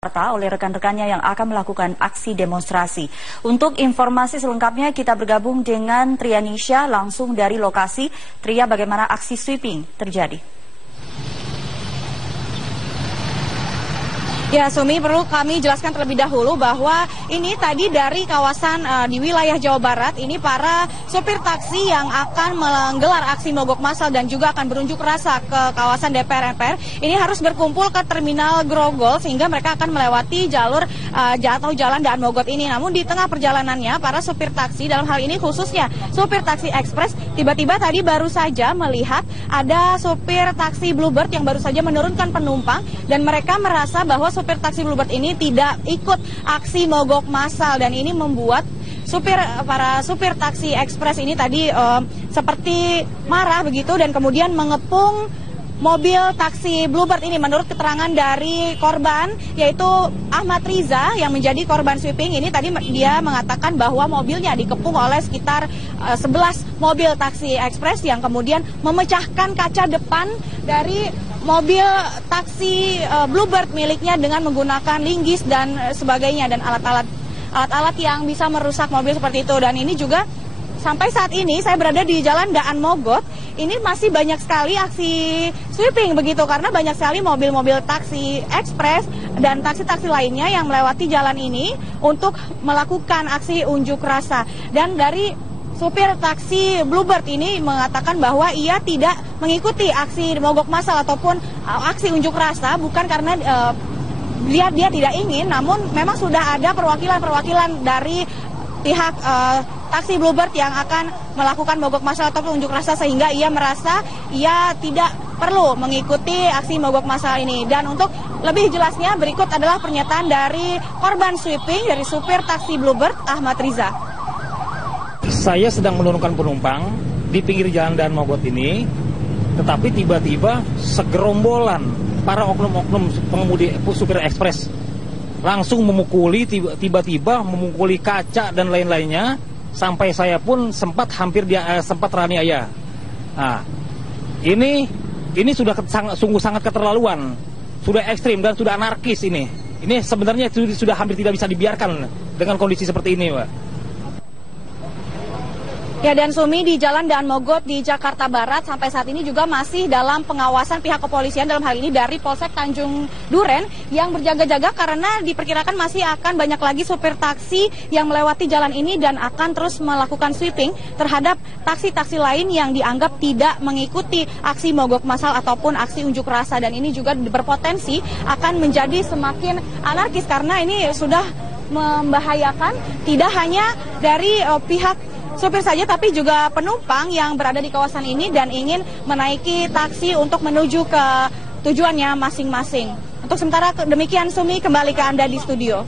oleh rekan-rekannya yang akan melakukan aksi demonstrasi. Untuk informasi selengkapnya kita bergabung dengan Trianisha langsung dari lokasi. Tria, bagaimana aksi sweeping terjadi? Ya, Sumi, perlu kami jelaskan terlebih dahulu bahwa ini tadi dari kawasan di wilayah Jawa Barat, ini para sopir taksi yang akan menggelar aksi mogok massal dan juga akan berunjuk rasa ke kawasan DPR MPR, ini harus berkumpul ke Terminal Grogol sehingga mereka akan melewati jalur atau jalan Daan Mogot ini. Namun di tengah perjalanannya, para sopir taksi, dalam hal ini khususnya sopir taksi ekspres, tiba-tiba tadi baru saja melihat ada sopir taksi Bluebird yang baru saja menurunkan penumpang dan mereka merasa bahwa supir taksi Bluebird ini tidak ikut aksi mogok massal dan ini membuat para supir taksi ekspres ini tadi seperti marah begitu dan kemudian mengepung mobil taksi Bluebird ini. Menurut keterangan dari korban yaitu Ahmad Riza yang menjadi korban sweeping ini, tadi dia mengatakan bahwa mobilnya dikepung oleh sekitar 11 mobil taksi ekspres yang kemudian memecahkan kaca depan dari mobil taksi Bluebird miliknya dengan menggunakan linggis dan sebagainya dan alat-alat yang bisa merusak mobil seperti itu. Dan ini juga sampai saat ini saya berada di Jalan Daan Mogot, ini masih banyak sekali aksi sweeping begitu karena banyak sekali mobil-mobil taksi ekspres dan taksi-taksi lainnya yang melewati jalan ini untuk melakukan aksi unjuk rasa. Dan dari supir taksi Bluebird ini mengatakan bahwa ia tidak mengikuti aksi mogok massal ataupun aksi unjuk rasa bukan karena dia tidak ingin, namun memang sudah ada perwakilan dari pihak taksi Bluebird yang akan melakukan mogok massal ataupun unjuk rasa sehingga ia merasa ia tidak perlu mengikuti aksi mogok massal ini. Dan untuk lebih jelasnya berikut adalah pernyataan dari korban sweeping dari supir taksi Bluebird Ahmad Riza. Saya sedang menurunkan penumpang di pinggir jalan Daan Mogot ini, tetapi tiba-tiba segerombolan para oknum-oknum pengemudi supir ekspres langsung memukuli, tiba-tiba memukuli kaca dan lain-lainnya, sampai saya pun sempat teraniaya. Nah, ini sudah sungguh sangat keterlaluan, sudah ekstrim dan sudah anarkis ini. Ini sebenarnya sudah hampir tidak bisa dibiarkan dengan kondisi seperti ini, Pak. Ya, dan Sumi, di Jalan Daan Mogot di Jakarta Barat sampai saat ini juga masih dalam pengawasan pihak kepolisian, dalam hal ini dari Polsek Tanjung Duren yang berjaga-jaga karena diperkirakan masih akan banyak lagi supir taksi yang melewati jalan ini dan akan terus melakukan sweeping terhadap taksi-taksi lain yang dianggap tidak mengikuti aksi mogok massal ataupun aksi unjuk rasa. Dan ini juga berpotensi akan menjadi semakin anarkis karena ini sudah membahayakan tidak hanya dari pihak supir saja tapi juga penumpang yang berada di kawasan ini dan ingin menaiki taksi untuk menuju ke tujuannya masing-masing. Untuk sementara demikian, Sumi, kembali ke Anda di studio.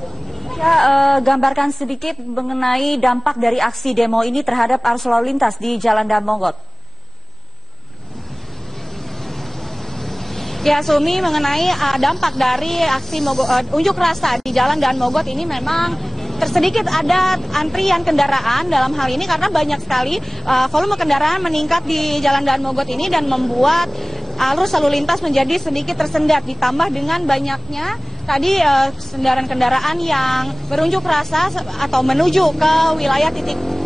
Ya, gambarkan sedikit mengenai dampak dari aksi demo ini terhadap arus lalu lintas di Jalan Daan Mogot. Ya, Sumi, mengenai dampak dari aksi unjuk rasa di Jalan Daan Mogot ini memang sedikit ada antrian kendaraan dalam hal ini karena banyak sekali volume kendaraan meningkat di Jalan Daan Mogot ini dan membuat arus lalu lintas menjadi sedikit tersendat, ditambah dengan banyaknya tadi kendaraan-kendaraan yang berunjuk rasa atau menuju ke wilayah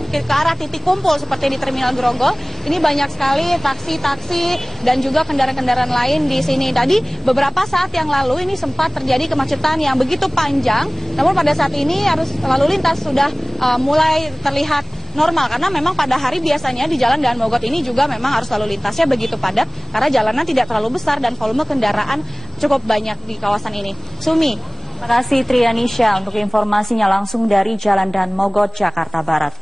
ke arah titik kumpul seperti di Terminal Grogol. Ini banyak sekali taksi-taksi dan juga kendaraan-kendaraan lain di sini. Tadi beberapa saat yang lalu ini sempat terjadi kemacetan yang begitu panjang, namun pada saat ini arus lalu lintas sudah mulai terlihat normal karena memang pada hari biasanya di Jalan Daan Mogot ini juga memang arus lalu lintasnya begitu padat karena jalanan tidak terlalu besar dan volume kendaraan cukup banyak di kawasan ini. Sumi. Terima kasih Trianisha untuk informasinya langsung dari Jalan Daan Mogot, Jakarta Barat.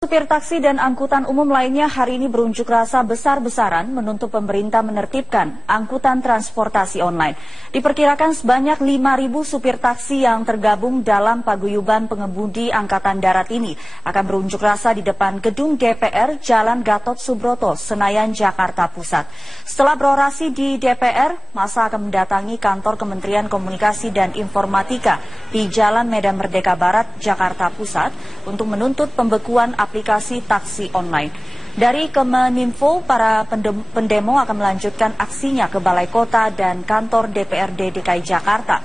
Supir taksi dan angkutan umum lainnya hari ini berunjuk rasa besar-besaran menuntut pemerintah menertibkan angkutan transportasi online. Diperkirakan sebanyak 5.000 supir taksi yang tergabung dalam paguyuban pengemudi Angkatan Darat ini akan berunjuk rasa di depan gedung DPR Jalan Gatot Subroto, Senayan, Jakarta Pusat. Setelah berorasi di DPR, massa akan mendatangi kantor Kementerian Komunikasi dan Informatika di Jalan Medan Merdeka Barat, Jakarta Pusat untuk menuntut pembekuan aplikasi taksi online. Dari Kemeninfo, para pendemo akan melanjutkan aksinya ke Balai Kota dan kantor DPRD DKI Jakarta.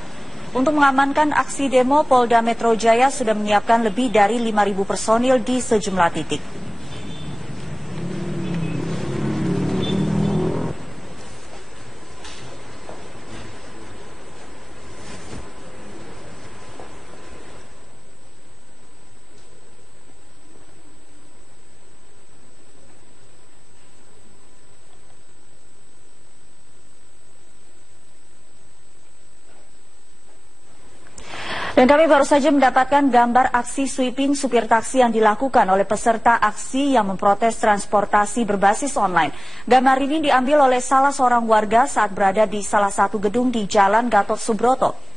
Untuk mengamankan aksi demo, Polda Metro Jaya sudah menyiapkan lebih dari 5.000 personil di sejumlah titik. Dan kami baru saja mendapatkan gambar aksi sweeping supir taksi yang dilakukan oleh peserta aksi yang memprotes transportasi berbasis online. Gambar ini diambil oleh salah seorang warga saat berada di salah satu gedung di Jalan Gatot Subroto.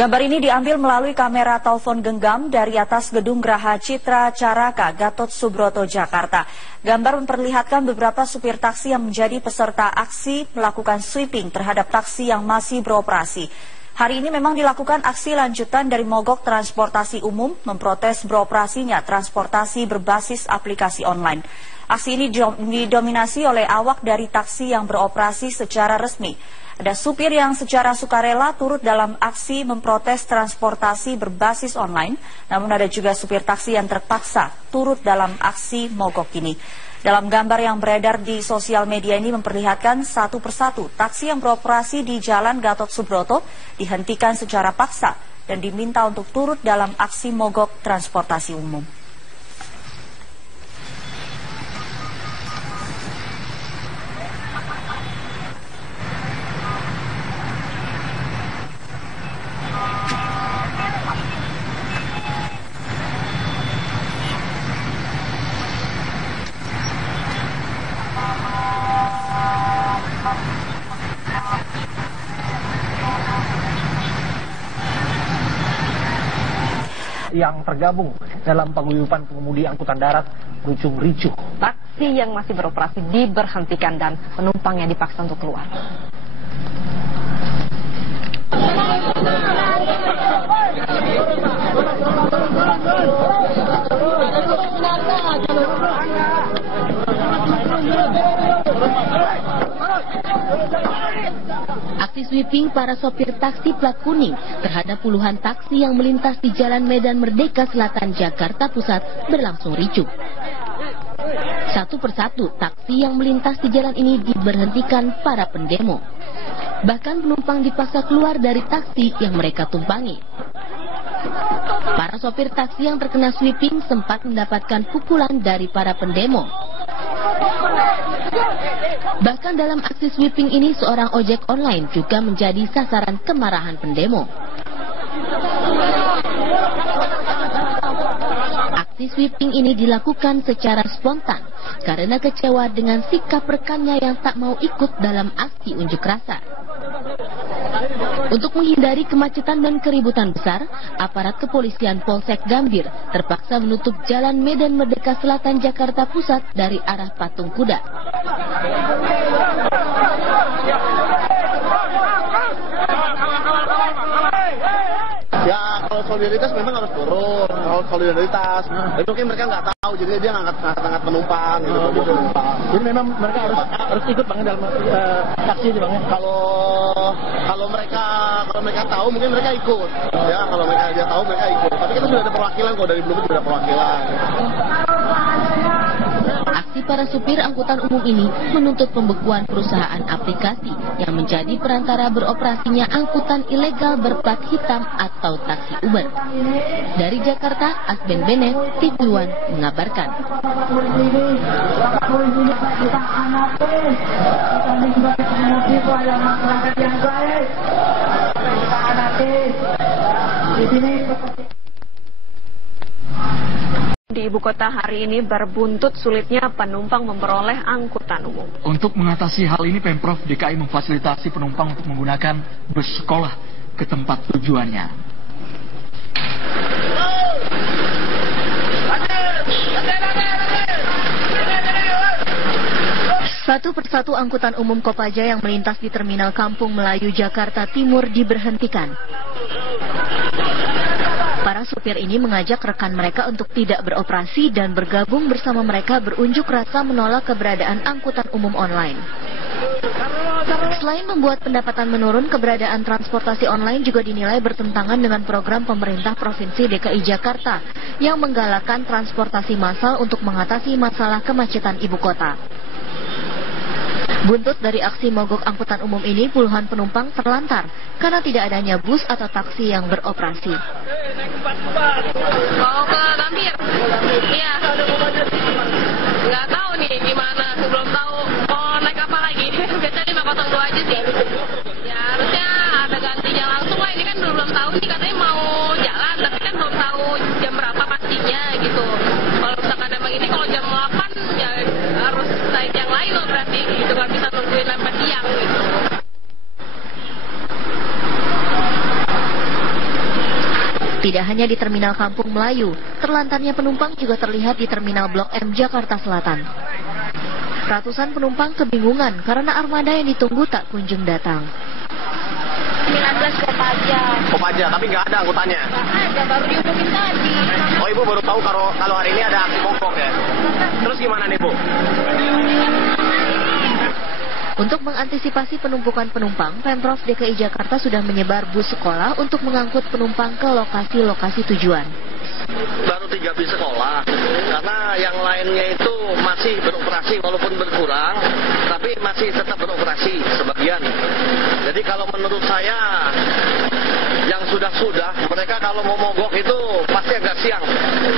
Gambar ini diambil melalui kamera telepon genggam dari atas gedung Graha Citra Caraka, Gatot Subroto, Jakarta. Gambar memperlihatkan beberapa supir taksi yang menjadi peserta aksi melakukan sweeping terhadap taksi yang masih beroperasi. Hari ini memang dilakukan aksi lanjutan dari mogok transportasi umum memprotes beroperasinya transportasi berbasis aplikasi online. Aksi ini didominasi oleh awak dari taksi yang beroperasi secara resmi. Ada supir yang secara sukarela turut dalam aksi memprotes transportasi berbasis online, namun ada juga supir taksi yang terpaksa turut dalam aksi mogok ini. Dalam gambar yang beredar di sosial media ini memperlihatkan satu persatu taksi yang beroperasi di Jalan Gatot Subroto dihentikan secara paksa dan diminta untuk turut dalam aksi mogok transportasi umum. Yang tergabung dalam paguyuban pengemudi angkutan darat berujung ricuh. Taksi yang masih beroperasi diberhentikan dan penumpangnya dipaksa untuk keluar. Aksi sweeping para sopir taksi plat kuning terhadap puluhan taksi yang melintas di Jalan Medan Merdeka Selatan, Jakarta Pusat berlangsung ricuh. Satu persatu taksi yang melintas di jalan ini diberhentikan para pendemo. Bahkan penumpang dipaksa keluar dari taksi yang mereka tumpangi. Para sopir taksi yang terkena sweeping sempat mendapatkan pukulan dari para pendemo. Bahkan dalam aksi sweeping ini seorang ojek online juga menjadi sasaran kemarahan pendemo. Aksi sweeping ini dilakukan secara spontan karena kecewa dengan sikap rekannya yang tak mau ikut dalam aksi unjuk rasa. Untuk menghindari kemacetan dan keributan besar, aparat kepolisian Polsek Gambir terpaksa menutup Jalan Medan Merdeka Selatan, Jakarta Pusat dari arah Patung Kuda. Ya, kalau solidaritas memang harus turun. Kalau solidaritas, tapi mungkin mereka nggak tahu, jadi dia ngangkat penumpang gitu. Jadi memang mereka harus ikut bang dalam taksi itu bang. Kalau mereka tahu mungkin mereka ikut. Ya, kalau dia tahu mereka ikut. Tapi kita sudah ada perwakilan, kalau dari belum sudah ada perwakilan. Aksi para supir angkutan umum ini menuntut pembekuan perusahaan aplikasi yang menjadi perantara beroperasinya angkutan ilegal berplat hitam atau taksi Uber. Dari Jakarta, Asben Bene, TV One mengabarkan. Di ibu kota hari ini berbuntut sulitnya penumpang memperoleh angkutan umum. Untuk mengatasi hal ini, Pemprov DKI memfasilitasi penumpang untuk menggunakan bus sekolah ke tempat tujuannya. Satu persatu angkutan umum Kopaja yang melintas di Terminal Kampung Melayu, Jakarta Timur diberhentikan. Para supir ini mengajak rekan mereka untuk tidak beroperasi dan bergabung bersama mereka berunjuk rasa menolak keberadaan angkutan umum online. Selain membuat pendapatan menurun, keberadaan transportasi online juga dinilai bertentangan dengan program pemerintah Provinsi DKI Jakarta yang menggalakkan transportasi massal untuk mengatasi masalah kemacetan ibu kota. Buntut dari aksi mogok angkutan umum ini, puluhan penumpang terlantar karena tidak adanya bus atau taksi yang beroperasi. Mau ke Gambir? Iya. Nggak tahu nih gimana, belum tahu mau naik apa lagi. Biasanya 502 aja sih. Ya harusnya ada gantinya langsung lah, ini kan belum tahu nih, katanya mau jalan, tapi kan belum tahu jam berapa pastinya gitu. Kalau misalkan emang ini kalau jam 8 ya harus naik yang lain loh berarti gitu, nggak bisa nungguin sampai siang gitu. Tidak hanya di Terminal Kampung Melayu, terlantarnya penumpang juga terlihat di Terminal Blok M Jakarta Selatan. Ratusan penumpang kebingungan karena armada yang ditunggu tak kunjung datang. 19 Kopaja, tapi nggak ada anggotanya. Nggak ada, baru diumumin tadi. Oh, Ibu baru tahu kalau hari ini ada aksi mogok ya? Terus gimana nih, Bu? Untuk mengantisipasi penumpukan penumpang, Pemprov DKI Jakarta sudah menyebar bus sekolah untuk mengangkut penumpang ke lokasi-lokasi tujuan. Baru 3 bis sekolah, karena yang lainnya itu masih beroperasi walaupun berkurang, tapi masih tetap beroperasi sebagian. Jadi kalau menurut saya, yang sudah-sudah, mereka kalau mau mogok itu pasti agak siang.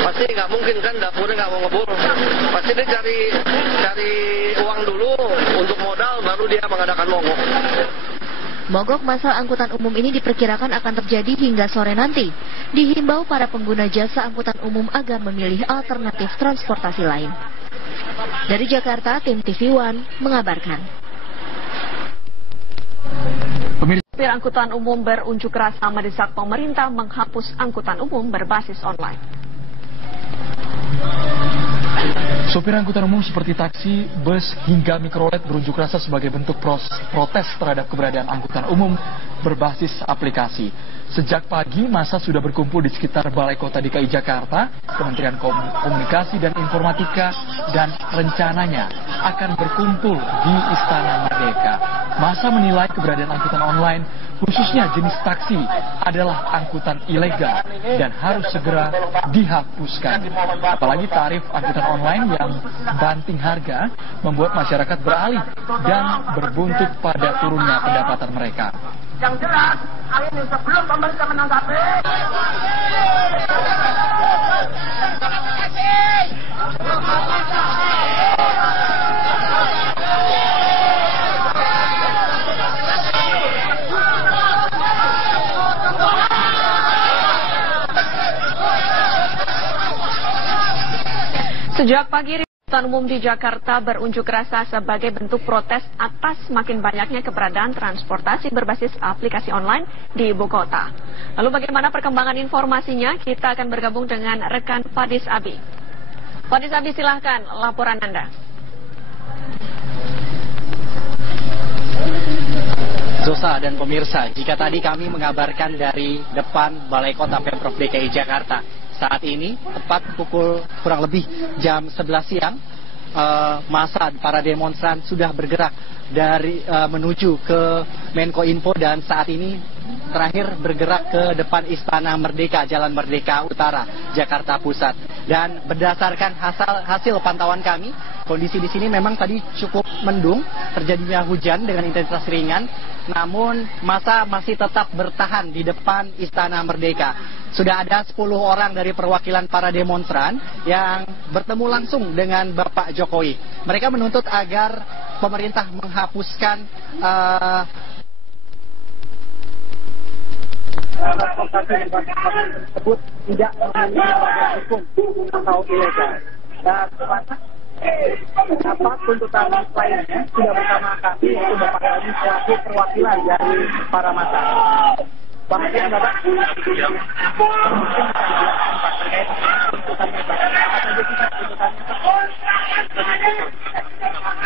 Pasti nggak mungkin kan, dapurnya nggak mau ngebul. Pasti dia cari uang dulu untuk modal, baru dia mengadakan mogok. Mogok massal angkutan umum ini diperkirakan akan terjadi hingga sore nanti. Dihimbau para pengguna jasa angkutan umum agar memilih alternatif transportasi lain. Dari Jakarta, tim TV One mengabarkan. Supir angkutan umum berunjuk rasa mendesak pemerintah menghapus angkutan umum berbasis online. Sopir angkutan umum seperti taksi, bus, hingga mikrolet berunjuk rasa sebagai bentuk protes terhadap keberadaan angkutan umum berbasis aplikasi. Sejak pagi, massa sudah berkumpul di sekitar Balai Kota DKI Jakarta, Kementerian Komunikasi dan Informatika, dan rencananya akan berkumpul di Istana Merdeka. Massa menilai keberadaan angkutan online, khususnya jenis taksi, adalah angkutan ilegal dan harus segera dihapuskan. Apalagi tarif angkutan online yang banting harga membuat masyarakat beralih dan berbuntut pada turunnya pendapatan mereka. Yang jelas, hal ini sebelum pemerintah menanggapi. Sejak pagi, angkutan umum di Jakarta berunjuk rasa sebagai bentuk protes atas makin banyaknya keberadaan transportasi berbasis aplikasi online di ibu kota. Lalu bagaimana perkembangan informasinya? Kita akan bergabung dengan rekan Fadis Abi. Fadis Abi, silahkan laporan Anda. Zosa dan pemirsa, jika tadi kami mengabarkan dari depan Balai Kota Pemprov DKI Jakarta, saat ini tepat pukul kurang lebih jam 11 siang, massa para demonstran sudah bergerak dari menuju ke Menko Info dan saat ini terakhir bergerak ke depan Istana Merdeka, Jalan Merdeka Utara, Jakarta Pusat. Dan berdasarkan hasil pantauan kami, kondisi di sini memang tadi cukup mendung, terjadinya hujan dengan intensitas ringan, namun massa masih tetap bertahan di depan Istana Merdeka. Sudah ada 10 orang dari perwakilan para demonstran yang bertemu langsung dengan Bapak Jokowi. Mereka menuntut agar pemerintah menghapuskan transportasi tersebut tidak memiliki hukum atau ilegal. Dan apa tuntutan lainnya sudah bersama kami yaitu Bapak Dhani selaku perwakilan dari para massa. Bahagian Bapak yang mungkin dijelaskan Pak terkait tuntutannya Pak. Apa saja sih tuntutannya Pak?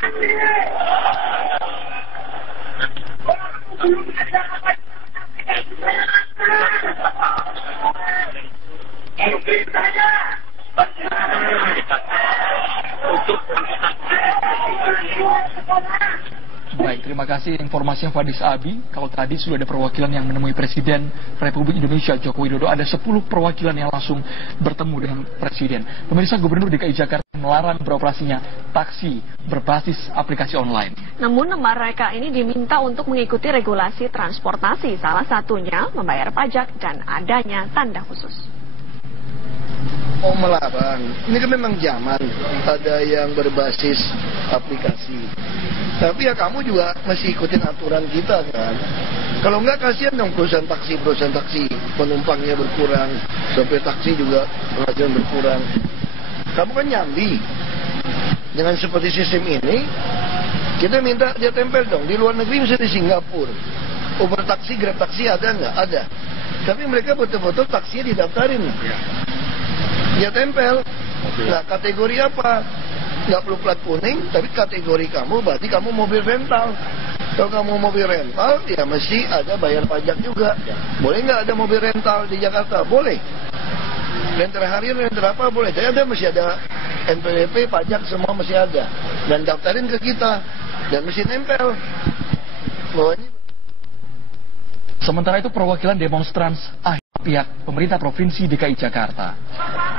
Baik, terima terima kasih informasinya Fadis Abi. Kalau tadi sudah ada perwakilan yang menemui Presiden Republik Indonesia Joko Widodo, ada 10 perwakilan yang langsung bertemu dengan Presiden. Pemirsa, Gubernur DKI Jakarta melarang beroperasinya taksi berbasis aplikasi online. Namun mereka ini diminta untuk mengikuti regulasi transportasi, salah satunya membayar pajak dan adanya tanda khusus. Oh, melarang. Ini kan memang zaman ada yang berbasis aplikasi. Tapi ya kamu juga masih ikutin aturan kita kan. Kalau enggak kasihan dong perusahaan taksi penumpangnya berkurang, sopir taksi juga penghasilan berkurang. Kamu kan nyambi. Dengan seperti sistem ini, kita minta dia tempel dong. Di luar negeri misalnya di Singapura, Uber taksi, Grab taksi ada nggak? Ada. Tapi mereka betul-betul taksinya didaftarin. Dia tempel. Nah, kategori apa? Nggak perlu plat kuning, tapi kategori kamu berarti kamu mobil rental. Kalau kamu mobil rental, ya mesti ada bayar pajak juga. Boleh nggak ada mobil rental di Jakarta? Boleh. Rental harian, rental apa? Boleh. Tapi ada masih ada NPWP, pajak semua masih ada. Dan daftarin ke kita. Dan mesti nempel. Bahwanya. Sementara itu perwakilan demonstran pihak pemerintah Provinsi DKI Jakarta.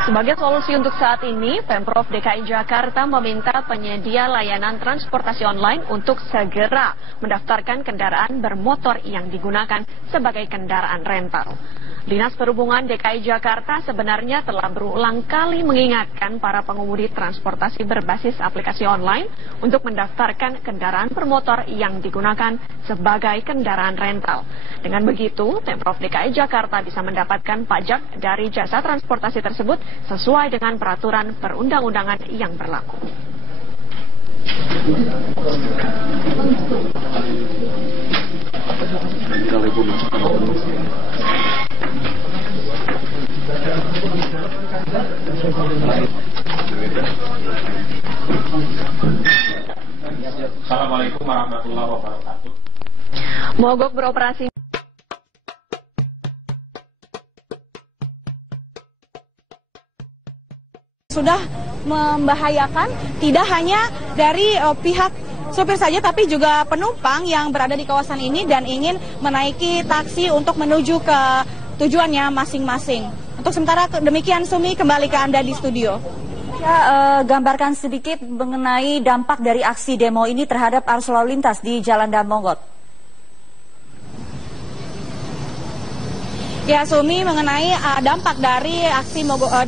Sebagai solusi untuk saat ini, Pemprov DKI Jakarta meminta penyedia layanan transportasi online untuk segera mendaftarkan kendaraan bermotor yang digunakan sebagai kendaraan rental. Dinas Perhubungan DKI Jakarta sebenarnya telah berulang kali mengingatkan para pengemudi transportasi berbasis aplikasi online untuk mendaftarkan kendaraan bermotor yang digunakan sebagai kendaraan rental. Dengan begitu, Pemprov DKI Jakarta bisa mendapatkan pajak dari jasa transportasi tersebut sesuai dengan peraturan perundang-undangan yang berlaku. Assalamualaikum warahmatullahi wabarakatuh. Mogok beroperasi sudah membahayakan tidak hanya dari pihak sopir saja, tapi juga penumpang yang berada di kawasan ini dan ingin menaiki taksi untuk menuju ke tujuannya masing-masing. Untuk sementara demikian, Sumi, kembali ke Anda di studio. Ya, gambarkan sedikit mengenai dampak dari aksi demo ini terhadap arus lalu lintas di Jalan Dan Mogot. Ya, Sumi, mengenai dampak dari aksi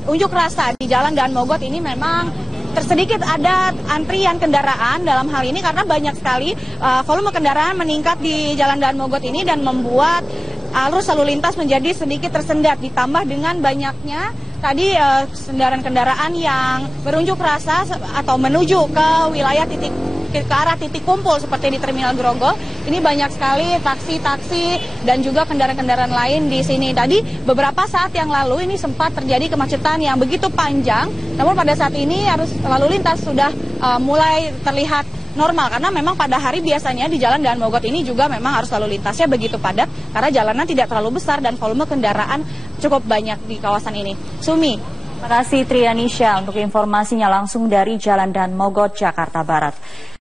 unjuk rasa di Jalan Dan Mogot ini memang sedikit ada antrian kendaraan dalam hal ini karena banyak sekali volume kendaraan meningkat di Jalan Dan Mogot ini dan membuat arus lalu lintas menjadi sedikit tersendat, ditambah dengan banyaknya tadi kendaraan-kendaraan yang berunjuk rasa atau menuju ke wilayah ke arah titik kumpul seperti di Terminal Grogol. Ini banyak sekali taksi-taksi dan juga kendaraan-kendaraan lain di sini. Tadi beberapa saat yang lalu ini sempat terjadi kemacetan yang begitu panjang, namun pada saat ini arus lalu lintas sudah mulai terlihat normal karena memang pada hari biasanya di Jalan Dan Mogot ini juga memang arus lalu lintasnya begitu padat karena jalanan tidak terlalu besar dan volume kendaraan cukup banyak di kawasan ini. Sumi. Terima kasih Trianisha untuk informasinya langsung dari Jalan Dan Mogot, Jakarta Barat.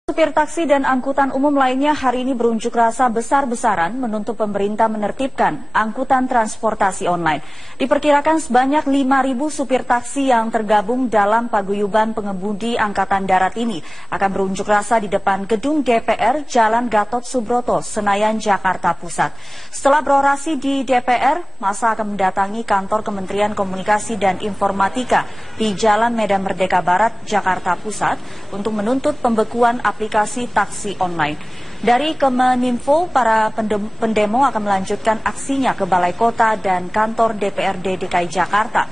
Supir taksi dan angkutan umum lainnya hari ini berunjuk rasa besar-besaran menuntut pemerintah menertibkan angkutan transportasi online. Diperkirakan sebanyak 5.000 supir taksi yang tergabung dalam paguyuban pengemudi Angkatan Darat ini akan berunjuk rasa di depan gedung DPR Jalan Gatot Subroto, Senayan, Jakarta Pusat. Setelah berorasi di DPR, masa akan mendatangi kantor Kementerian Komunikasi dan Informatika di Jalan Medan Merdeka Barat, Jakarta Pusat untuk menuntut pembekuan aplikasi taksi online. Dari Kemeninfo, para pendemo akan melanjutkan aksinya ke Balai Kota dan kantor DPRD DKI Jakarta.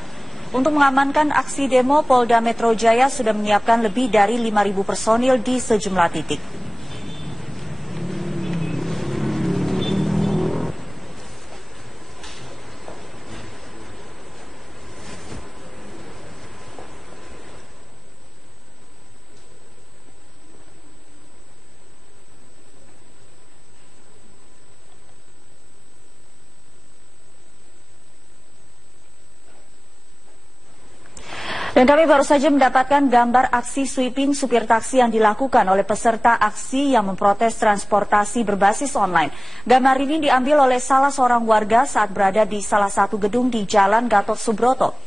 Untuk mengamankan aksi demo, Polda Metro Jaya sudah menyiapkan lebih dari 5.000 personil di sejumlah titik. Dan kami baru saja mendapatkan gambar aksi sweeping supir taksi yang dilakukan oleh peserta aksi yang memprotes transportasi berbasis online. Gambar ini diambil oleh salah seorang warga saat berada di salah satu gedung di Jalan Gatot Subroto.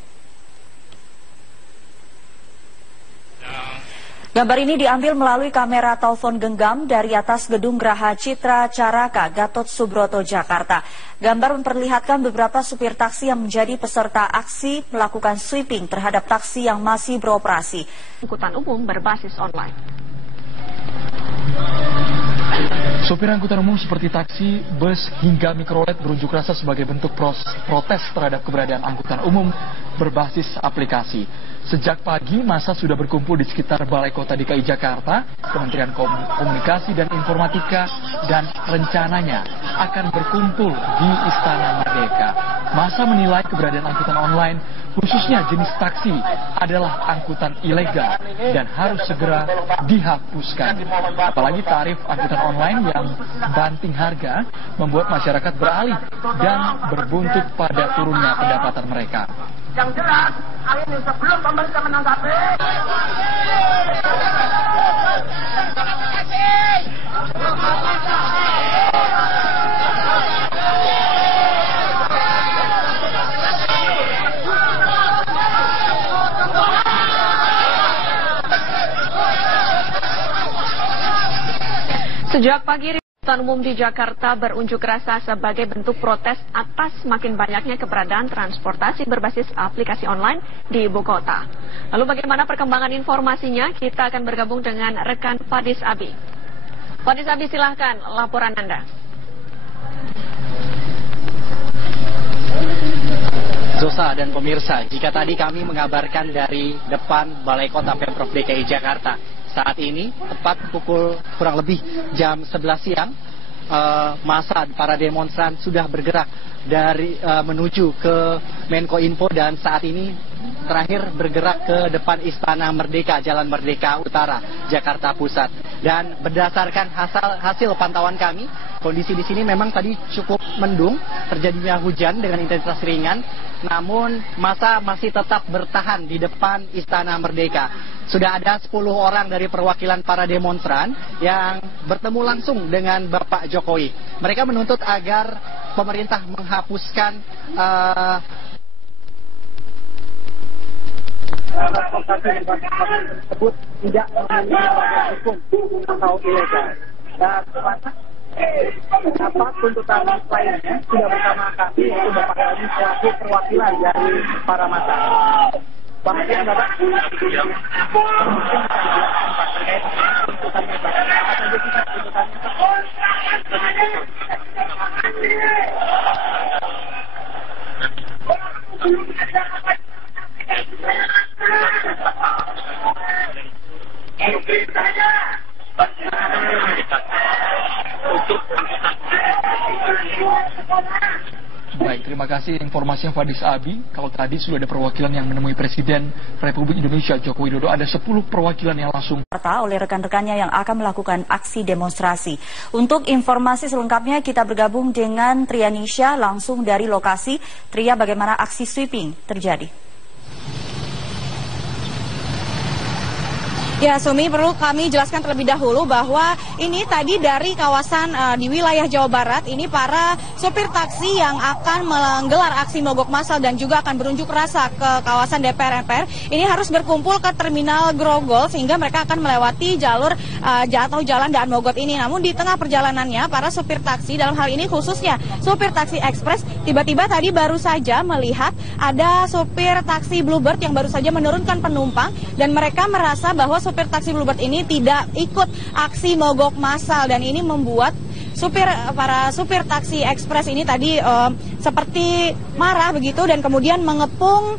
Gambar ini diambil melalui kamera telepon genggam dari atas gedung Geraha Citra Caraka, Gatot Subroto, Jakarta. Gambar memperlihatkan beberapa supir taksi yang menjadi peserta aksi melakukan sweeping terhadap taksi yang masih beroperasi. Angkutan umum berbasis online. Sopir angkutan umum seperti taksi, bus, hingga mikrolet berunjuk rasa sebagai bentuk protes terhadap keberadaan angkutan umum berbasis aplikasi. Sejak pagi, massa sudah berkumpul di sekitar Balai Kota DKI Jakarta, Kementerian Komunikasi dan Informatika, dan rencananya akan berkumpul di Istana Merdeka. Massa menilai keberadaan angkutan online, khususnya jenis taksi, adalah angkutan ilegal dan harus segera dihapuskan. Apalagi tarif angkutan online yang banting harga membuat masyarakat beralih dan berbuntut pada turunnya pendapatan mereka. Yang jelas, hal ini sebelum pemerintah menanggapi. Sejak pagi, angkutan umum di Jakarta berunjuk rasa sebagai bentuk protes atas makin banyaknya keberadaan transportasi berbasis aplikasi online di ibu kota. Lalu bagaimana perkembangan informasinya? Kita akan bergabung dengan rekan Fadis Abi. Fadis Abi, silahkan laporan Anda. Zosa dan pemirsa, jika tadi kami mengabarkan dari depan Balai Kota Pemprov DKI Jakarta, saat ini tepat pukul kurang lebih jam 11 siang, massa para demonstran sudah bergerak dari menuju ke Menkominfo dan saat ini terakhir bergerak ke depan Istana Merdeka, Jalan Merdeka Utara, Jakarta Pusat. Dan berdasarkan hasil pantauan kami, kondisi di sini memang tadi cukup mendung, terjadinya hujan dengan intensitas ringan, namun massa masih tetap bertahan di depan Istana Merdeka. Sudah ada 10 orang dari perwakilan para demonstran yang bertemu langsung dengan Bapak Jokowi. Mereka menuntut agar pemerintah menghapuskan transportasi tersebut tidak memiliki hukum atau ilegal. Dan apa tuntutan lainnya sudah bersama kami, yaitu Bapak Dhani selaku perwakilan dari para massa. Bagaimana Bapak? Mungkin bisa dijelaskan Pak terkait tuntutannya Pak. Apa saja sih Pak tuntutannya Pak? Baik, terima kasih informasinya Fadis Abi. Kalau tadi sudah ada perwakilan yang menemui Presiden Republik Indonesia Joko Widodo, ada 10 perwakilan yang langsung oleh rekan-rekannya yang akan melakukan aksi demonstrasi. Untuk informasi selengkapnya kita bergabung dengan Trianisha langsung dari lokasi. Tria, bagaimana aksi sweeping terjadi? Ya, Sumi, perlu kami jelaskan terlebih dahulu bahwa ini tadi dari kawasan di wilayah Jawa Barat, ini para sopir taksi yang akan menggelar aksi mogok massal dan juga akan berunjuk rasa ke kawasan DPR MPR, ini harus berkumpul ke Terminal Grogol sehingga mereka akan melewati jalur atau jalan Daan Mogot ini. Namun di tengah perjalanannya, para sopir taksi, dalam hal ini khususnya sopir taksi ekspres, tiba-tiba tadi baru saja melihat ada sopir taksi Bluebird yang baru saja menurunkan penumpang dan mereka merasa bahwa sopir taksi Bluebird ini tidak ikut aksi mogok massal dan ini membuat para supir taksi ekspres ini tadi seperti marah begitu dan kemudian mengepung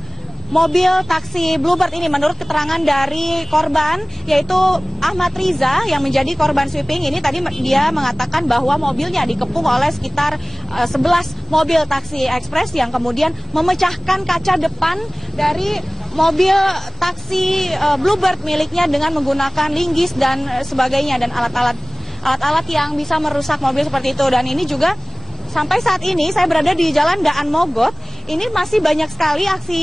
mobil taksi Bluebird ini. Menurut keterangan dari korban yaitu Ahmad Riza yang menjadi korban sweeping ini, tadi dia mengatakan bahwa mobilnya dikepung oleh sekitar 11 mobil taksi ekspres yang kemudian memecahkan kaca depan dari mobil taksi Bluebird miliknya dengan menggunakan linggis dan sebagainya dan alat-alat yang bisa merusak mobil seperti itu. Dan ini juga sampai saat ini saya berada di Jalan Daan Mogot. Ini masih banyak sekali aksi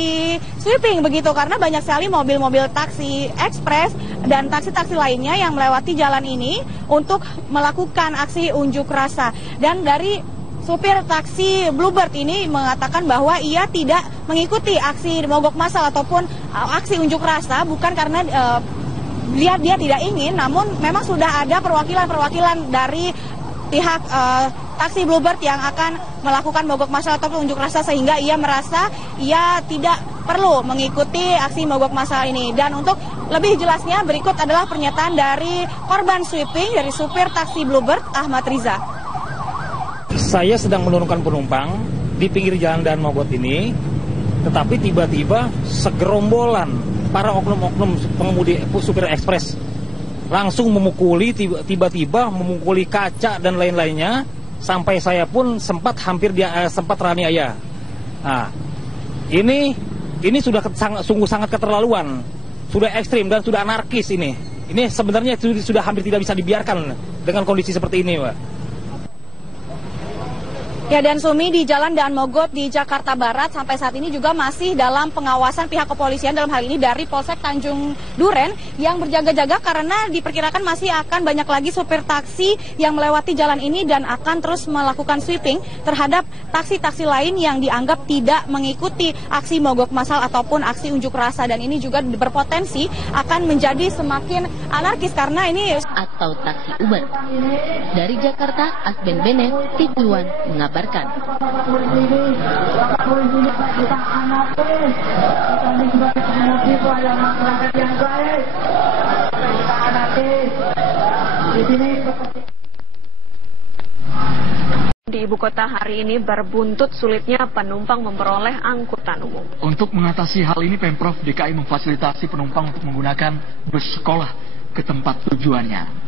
sweeping begitu karena banyak sekali mobil-mobil taksi ekspres dan taksi-taksi lainnya yang melewati jalan ini untuk melakukan aksi unjuk rasa. Dan dari supir taksi Bluebird ini mengatakan bahwa ia tidak mengikuti aksi mogok massal ataupun aksi unjuk rasa bukan karena dia tidak ingin, namun memang sudah ada perwakilan-perwakilan dari pihak taksi Bluebird yang akan melakukan mogok massal ataupun unjuk rasa sehingga ia merasa ia tidak perlu mengikuti aksi mogok massal ini. Dan untuk lebih jelasnya berikut adalah pernyataan dari korban sweeping dari supir taksi Bluebird, Ahmad Riza. Saya sedang menurunkan penumpang di pinggir jalan Daan Mogot ini, tetapi tiba-tiba segerombolan para oknum-oknum pengemudi supir ekspres langsung memukuli, tiba-tiba memukuli kaca dan lain-lainnya, sampai saya pun sempat teraniaya. Nah, ini sudah sungguh sangat keterlaluan, sudah ekstrim dan sudah anarkis ini. Ini sebenarnya sudah hampir tidak bisa dibiarkan dengan kondisi seperti ini, Pak. Ya, dan Sumi, di Jalan Daan Mogot di Jakarta Barat sampai saat ini juga masih dalam pengawasan pihak kepolisian, dalam hal ini dari Polsek Tanjung Duren yang berjaga-jaga karena diperkirakan masih akan banyak lagi supir taksi yang melewati jalan ini dan akan terus melakukan sweeping terhadap taksi-taksi lain yang dianggap tidak mengikuti aksi mogok massal ataupun aksi unjuk rasa. Dan ini juga berpotensi akan menjadi semakin anarkis karena ini atau taksi Uber. Dari Jakarta, Asben Bene, TV One mengabarkan. Di ibu kota hari ini berbuntut sulitnya penumpang memperoleh angkutan umum. Untuk mengatasi hal ini, Pemprov DKI memfasilitasi penumpang untuk menggunakan bus sekolah ke tempat tujuannya.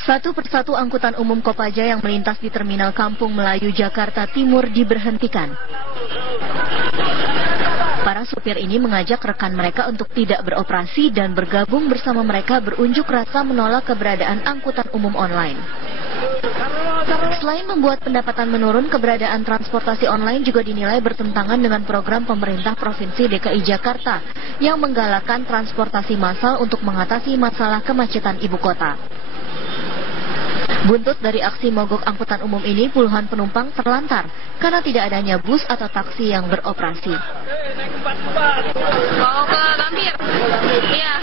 Satu persatu angkutan umum Kopaja yang melintas di Terminal Kampung Melayu, Jakarta Timur diberhentikan. Para supir ini mengajak rekan mereka untuk tidak beroperasi dan bergabung bersama mereka berunjuk rasa menolak keberadaan angkutan umum online. Selain membuat pendapatan menurun, keberadaan transportasi online juga dinilai bertentangan dengan program pemerintah Provinsi DKI Jakarta yang menggalakkan transportasi massal untuk mengatasi masalah kemacetan ibu kota. Buntut dari aksi mogok angkutan umum ini, puluhan penumpang terlantar karena tidak adanya bus atau taksi yang beroperasi. Mau ke Gambir? Iya.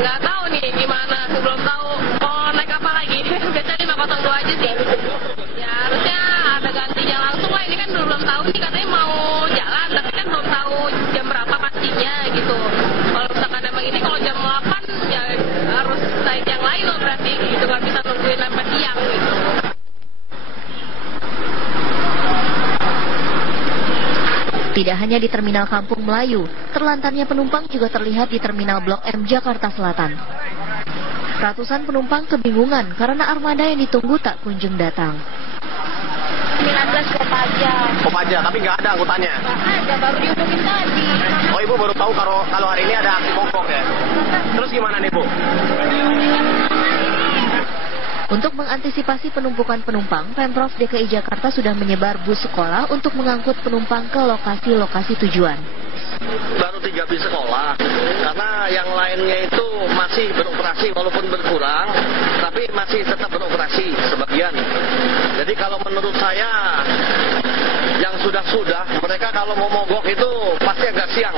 Nggak tahu nih gimana, belum tahu mau naik apa lagi. Biasanya 502 aja sih. Ya harusnya ada gantinya langsung lah, ini kan belum tahu nih, katanya mau jalan, tapi kan belum tahu jam berapa pastinya gitu. Kalau misalkan emang ini kalau jam 8 ya harus naik yang lain loh berarti gitu, nggak bisa nungguin sampai siang gitu. Tidak hanya di Terminal Kampung Melayu, terlantarnya penumpang juga terlihat di Terminal Blok M Jakarta Selatan. Ratusan penumpang kebingungan karena armada yang ditunggu tak kunjung datang. 19 Kopaja, tapi nggak ada angkutannya? Nggak ada, baru diumumin tadi. Oh, Ibu baru tahu kalau hari ini ada aksi mogok ya? Terus gimana nih, Bu? Untuk mengantisipasi penumpukan penumpang, Pemprov DKI Jakarta sudah menyebar bus sekolah untuk mengangkut penumpang ke lokasi-lokasi tujuan. Baru 3 bis sekolah, karena yang lainnya itu masih beroperasi walaupun berkurang, tapi masih tetap beroperasi sebagian. Jadi kalau menurut saya, yang sudah-sudah, mereka kalau mau mogok itu pasti agak siang.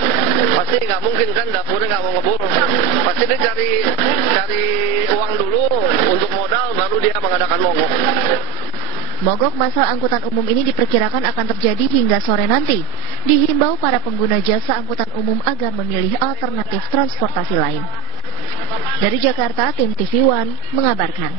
Pasti nggak mungkin kan, dapurnya nggak mau ngebul. Pasti dia cari uang dulu untuk modal, baru dia mengadakan mogok. Mogok massal angkutan umum ini diperkirakan akan terjadi hingga sore nanti. Dihimbau para pengguna jasa angkutan umum agar memilih alternatif transportasi lain. Dari Jakarta, tim TV One mengabarkan.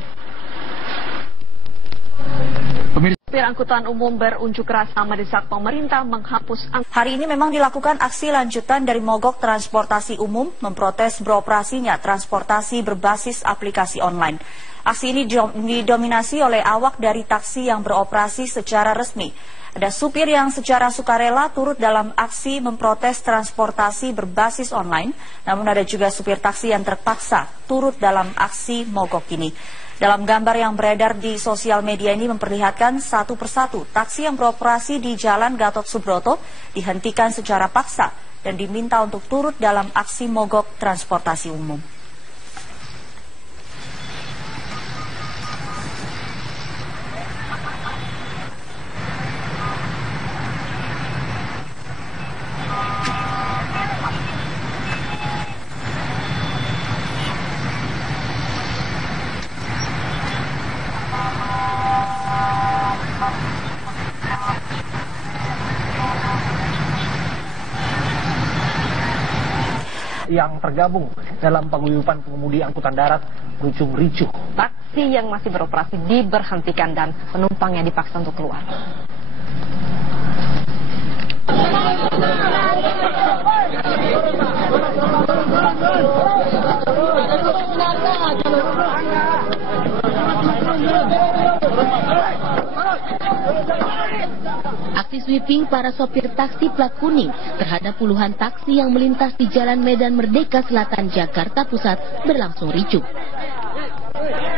Supir angkutan umum berunjuk rasa mendesak pemerintah menghapus. Hari ini memang dilakukan aksi lanjutan dari mogok transportasi umum memprotes beroperasinya transportasi berbasis aplikasi online. Aksi ini didominasi oleh awak dari taksi yang beroperasi secara resmi. Ada supir yang secara sukarela turut dalam aksi memprotes transportasi berbasis online, namun ada juga supir taksi yang terpaksa turut dalam aksi mogok ini. Dalam gambar yang beredar di sosial media ini memperlihatkan satu persatu taksi yang beroperasi di Jalan Gatot Subroto dihentikan secara paksa dan diminta untuk turut dalam aksi mogok transportasi umum. Yang tergabung dalam paguyuban pengemudi angkutan darat berujung ricuh. Taksi yang masih beroperasi diberhentikan dan penumpangnya dipaksa untuk keluar. Aksi sweeping para sopir taksi plat kuning terhadap puluhan taksi yang melintas di Jalan Medan Merdeka Selatan, Jakarta Pusat berlangsung ricuh.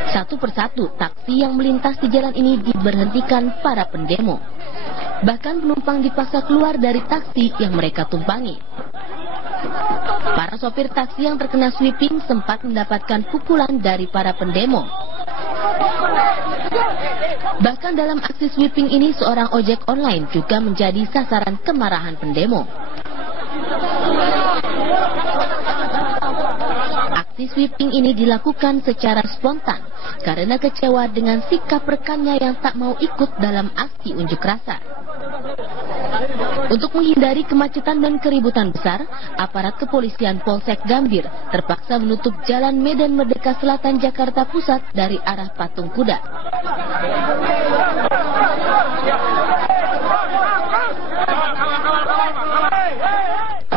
Satu persatu taksi yang melintas di jalan ini diberhentikan para pendemo. Bahkan penumpang dipaksa keluar dari taksi yang mereka tumpangi. Para sopir taksi yang terkena sweeping sempat mendapatkan pukulan dari para pendemo. Bahkan dalam aksi sweeping ini seorang ojek online juga menjadi sasaran kemarahan pendemo. Aksi sweeping ini dilakukan secara spontan karena kecewa dengan sikap rekannya yang tak mau ikut dalam aksi unjuk rasa. Untuk menghindari kemacetan dan keributan besar, aparat kepolisian Polsek Gambir terpaksa menutup Jalan Medan Merdeka Selatan, Jakarta Pusat dari arah Patung Kuda.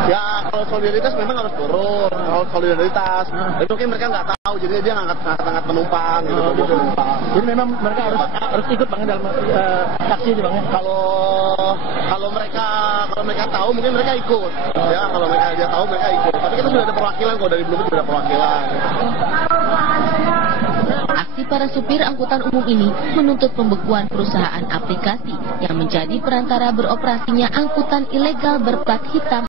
Ya, kalau solidaritas memang harus turun. Kalau solidaritas, tapi mungkin mereka nggak tahu, jadi dia ngangkat penumpang gitu. Jadi memang mereka harus ikut bang dalam taksi itu bang. Kalau mereka tahu, mungkin mereka ikut. Ya, kalau dia tahu mereka ikut. Tapi kita sudah ada perwakilan, kalau dari belum sudah ada perwakilan. Aksi para supir angkutan umum ini menuntut pembekuan perusahaan aplikasi yang menjadi perantara beroperasinya angkutan ilegal berplat hitam